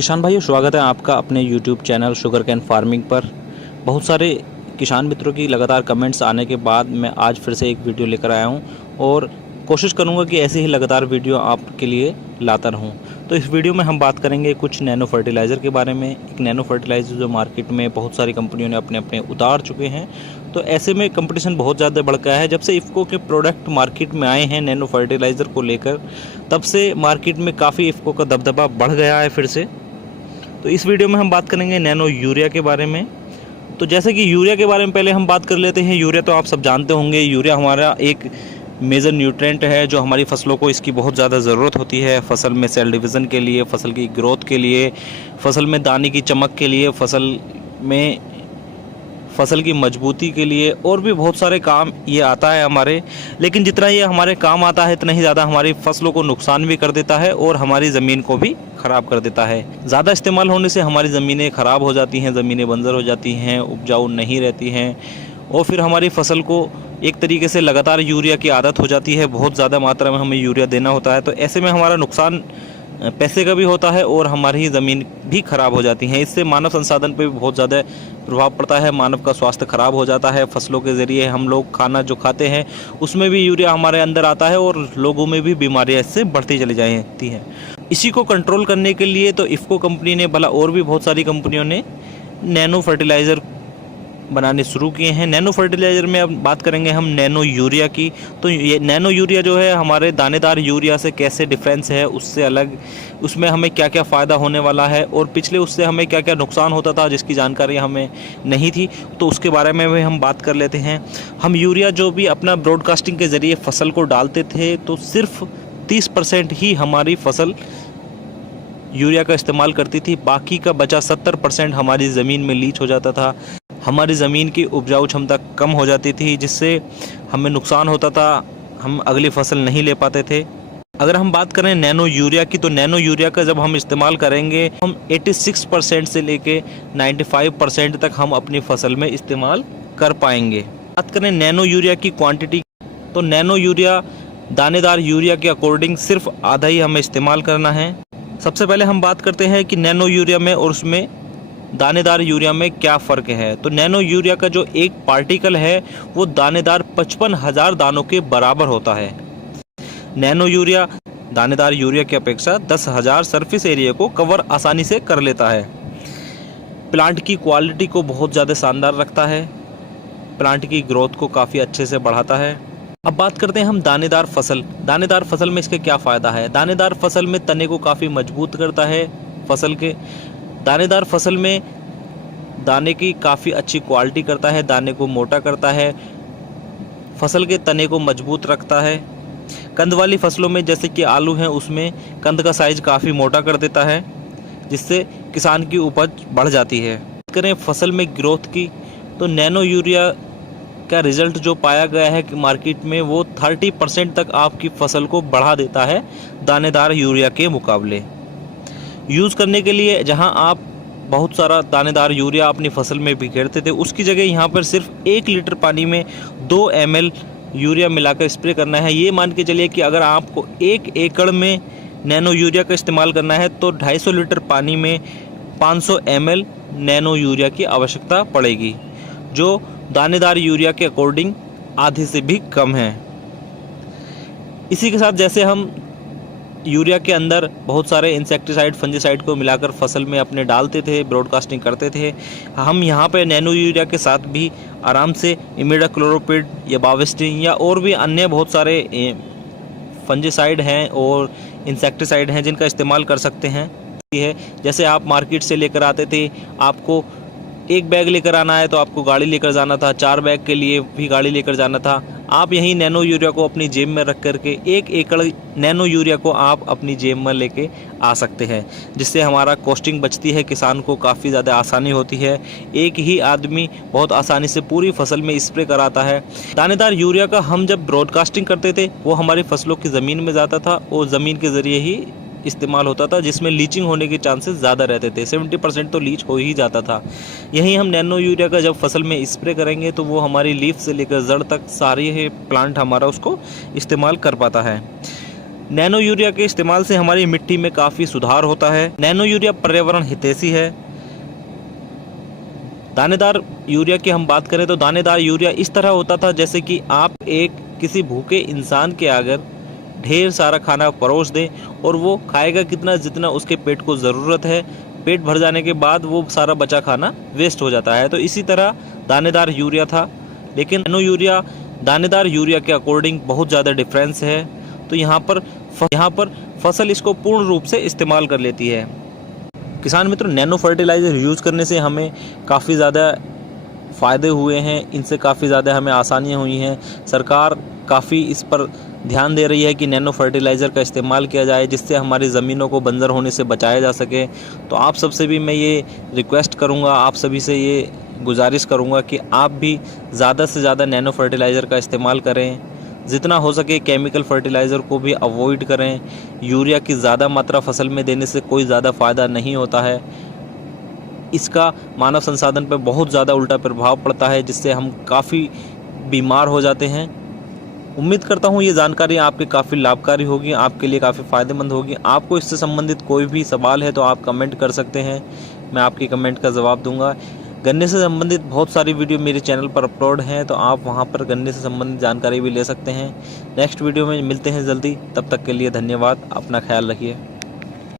किसान भाइयों, स्वागत है आपका अपने YouTube channel sugar cane farming पर। बहुत सारे किसान मित्रों की लगातार कमेंट्स आने के बाद मैं आज फिर से एक वीडियो लेकर आया हूं और कोशिश करूंगा कि ऐसे ही लगातार वीडियो आपके लिए लाता रहूं। तो इस वीडियो में हम बात करेंगे कुछ नैनो फर्टिलाइज़र के बारे में। एक नैनो फर्टिलाइज़र जो मार्केट में बहुत सारी कंपनियों ने अपने अपने उतार चुके हैं, तो ऐसे में कंपटीशन बहुत ज़्यादा बढ़ गया है। जब से इफ़को के प्रोडक्ट मार्केट में आए हैं नैनो फर्टिलाइज़र को लेकर, तब से मार्केट में काफ़ी इफ़को का दबदबा बढ़ गया है फिर से। तो इस वीडियो में हम बात करेंगे नैनो यूरिया के बारे में। तो जैसे कि यूरिया के बारे में पहले हम बात कर लेते हैं। यूरिया तो आप सब जानते होंगे, यूरिया हमारा एक मेजर न्यूट्रेंट है जो हमारी फसलों को इसकी बहुत ज़्यादा ज़रूरत होती है। फसल में सेल डिवीज़न के लिए, फसल की ग्रोथ के लिए, फसल में दाने की चमक के लिए, फसल की मजबूती के लिए और भी बहुत सारे काम ये आता है हमारे। लेकिन जितना ये हमारे काम आता है, इतना ही ज़्यादा हमारी फसलों को नुकसान भी कर देता है और हमारी ज़मीन को भी ख़राब कर देता है। ज़्यादा इस्तेमाल होने से हमारी ज़मीनें ख़राब हो जाती हैं, ज़मीनें बंजर हो जाती हैं, उपजाऊ नहीं रहती हैं और फिर हमारी फसल को एक तरीके से लगातार यूरिया की आदत हो जाती है। बहुत ज़्यादा मात्रा में हमें यूरिया देना होता है, तो ऐसे में हमारा नुकसान पैसे का भी होता है और हमारी ज़मीन भी ख़राब हो जाती है। इससे मानव संसाधन पर भी बहुत ज़्यादा प्रभाव पड़ता है। मानव का स्वास्थ्य खराब हो जाता है। फसलों के ज़रिए हम लोग खाना जो खाते हैं उसमें भी यूरिया हमारे अंदर आता है और लोगों में भी बीमारियां इससे बढ़ती चली जाती हैं। इसी को कंट्रोल करने के लिए तो इफ़को कंपनी ने भला और भी बहुत सारी कंपनियों ने नैनो फर्टिलाइज़र बनाने शुरू किए हैं। नैनो फर्टिलाइज़र में अब बात करेंगे हम नैनो यूरिया की। तो ये नैनो यूरिया जो है हमारे दानेदार यूरिया से कैसे डिफरेंस है, उससे अलग, उसमें हमें क्या क्या फ़ायदा होने वाला है और पिछले उससे हमें क्या क्या नुकसान होता था जिसकी जानकारी हमें नहीं थी, तो उसके बारे में भी हम बात कर लेते हैं। हम यूरिया जो भी अपना ब्रॉडकास्टिंग के ज़रिए फसल को डालते थे, तो सिर्फ 30% ही हमारी फसल यूरिया का इस्तेमाल करती थी। बाकी का बचा 70% हमारी ज़मीन में लीच हो जाता था। हमारी ज़मीन की उपजाऊ क्षमता कम हो जाती थी, जिससे हमें नुकसान होता था, हम अगली फसल नहीं ले पाते थे। अगर हम बात करें नैनो यूरिया की, तो नैनो यूरिया का जब हम इस्तेमाल करेंगे, हम 86% से लेके 95% तक हम अपनी फसल में इस्तेमाल कर पाएंगे। बात करें नैनो यूरिया की क्वांटिटी, तो नैनो यूरिया दानेदार यूरिया के अकॉर्डिंग सिर्फ आधा ही हमें इस्तेमाल करना है। सबसे पहले हम बात करते हैं कि नैनो यूरिया में और उसमें दानेदार यूरिया में क्या फ़र्क है। तो नैनो यूरिया का जो एक पार्टिकल है वो दानेदार 55,000 दानों के बराबर होता है। नैनो यूरिया दानेदार यूरिया की अपेक्षा 10,000 सरफेस एरिया को कवर आसानी से कर लेता है। प्लांट की क्वालिटी को बहुत ज़्यादा शानदार रखता है, प्लांट की ग्रोथ को काफ़ी अच्छे से बढ़ाता है। अब बात करते हैं हम दानेदार फसल। दानेदार फसल में इसके क्या फ़ायदा है। दानेदार फसल में तने को काफ़ी मजबूत करता है। फसल के दानेदार फसल में दाने की काफ़ी अच्छी क्वालिटी करता है, दाने को मोटा करता है, फसल के तने को मजबूत रखता है। कंद वाली फसलों में जैसे कि आलू हैं, उसमें कंद का साइज काफ़ी मोटा कर देता है, जिससे किसान की उपज बढ़ जाती है। बात करें फसल में ग्रोथ की, तो नैनो यूरिया का रिज़ल्ट जो पाया गया है कि मार्केट में, वो 30% तक आपकी फसल को बढ़ा देता है दानेदार यूरिया के मुकाबले। यूज़ करने के लिए जहां आप बहुत सारा दानेदार यूरिया अपनी फसल में बिखेरते थे, उसकी जगह यहां पर सिर्फ 1 लीटर पानी में 2 ml यूरिया मिलाकर स्प्रे करना है। ये मान के चलिए कि अगर आपको 1 एकड़ में नैनो यूरिया का इस्तेमाल करना है, तो 250 लीटर पानी में 500 ml नैनो यूरिया की आवश्यकता पड़ेगी, जो दानेदार यूरिया के अकॉर्डिंग आधे से भी कम है। इसी के साथ जैसे हम यूरिया के अंदर बहुत सारे इंसेक्टिसाइड, फंजीसाइड को मिलाकर फसल में अपने डालते थे, ब्रॉडकास्टिंग करते थे, हम यहाँ पे नैनो यूरिया के साथ भी आराम से इमिडाक्लोरोपिड या बाविस्टिन या और भी अन्य बहुत सारे फंजीसाइड हैं और इंसेक्टिसाइड हैं जिनका इस्तेमाल कर सकते हैं। जैसे आप मार्केट से लेकर आते थे, आपको 1 बैग लेकर आना है तो आपको गाड़ी लेकर जाना था, 4 बैग के लिए भी गाड़ी लेकर जाना था। आप यहीं नैनो यूरिया को अपनी जेब में रख करके 1 एकड़ नैनो यूरिया को आप अपनी जेब में लेके आ सकते हैं, जिससे हमारा कॉस्टिंग बचती है, किसान को काफ़ी ज़्यादा आसानी होती है। एक ही आदमी बहुत आसानी से पूरी फसल में स्प्रे कराता है। दानेदार यूरिया का हम जब ब्रॉडकास्टिंग करते थे, वो हमारी फसलों की ज़मीन में जाता था और ज़मीन के ज़रिए ही इस्तेमाल होता था, जिसमें लीचिंग होने के चांसेस ज़्यादा रहते थे। 70% तो लीच हो ही जाता था। यहीं हम नैनो यूरिया का जब फसल में स्प्रे करेंगे, तो वो हमारी लीफ से लेकर जड़ तक सारी प्लांट हमारा उसको इस्तेमाल कर पाता है। नैनो यूरिया के इस्तेमाल से हमारी मिट्टी में काफ़ी सुधार होता है। नैनो यूरिया पर्यावरण हितैषी है। दानेदार यूरिया की हम बात करें तो दानेदार यूरिया इस तरह होता था जैसे कि आप किसी भूखे इंसान के अगर ढेर सारा खाना परोस दें और वो खाएगा कितना, जितना उसके पेट को ज़रूरत है। पेट भर जाने के बाद वो सारा बचा खाना वेस्ट हो जाता है। तो इसी तरह दानेदार यूरिया था। लेकिन नैनो यूरिया दानेदार यूरिया के अकॉर्डिंग बहुत ज़्यादा डिफरेंस है। तो यहाँ पर फसल इसको पूर्ण रूप से इस्तेमाल कर लेती है। किसान मित्रों, नैनो फर्टिलाइज़र यूज़ करने से हमें काफ़ी ज़्यादा फ़ायदे हुए हैं। इनसे काफ़ी ज़्यादा हमें आसानियाँ हुई हैं। सरकार काफ़ी इस पर ध्यान दे रही है कि नैनो फर्टिलाइज़र का इस्तेमाल किया जाए, जिससे हमारी ज़मीनों को बंजर होने से बचाया जा सके। तो आप सबसे भी मैं ये रिक्वेस्ट करूँगा, आप सभी से ये गुजारिश करूँगा कि आप भी ज़्यादा से ज़्यादा नैनो फर्टिलाइज़र का इस्तेमाल करें। जितना हो सके केमिकल फर्टिलाइज़र को भी अवॉइड करें। यूरिया की ज़्यादा मात्रा फसल में देने से कोई ज़्यादा फ़ायदा नहीं होता है। इसका मानव संसाधन पर बहुत ज़्यादा उल्टा प्रभाव पड़ता है, जिससे हम काफ़ी बीमार हो जाते हैं। उम्मीद करता हूँ ये जानकारी आपके काफ़ी लाभकारी होगी, आपके लिए काफ़ी फ़ायदेमंद होगी। आपको इससे संबंधित कोई भी सवाल है तो आप कमेंट कर सकते हैं, मैं आपकी कमेंट का जवाब दूंगा। गन्ने से संबंधित बहुत सारी वीडियो मेरे चैनल पर अपलोड हैं, तो आप वहां पर गन्ने से संबंधित जानकारी भी ले सकते हैं। नेक्स्ट वीडियो में मिलते हैं जल्दी, तब तक के लिए धन्यवाद। अपना ख्याल रखिए।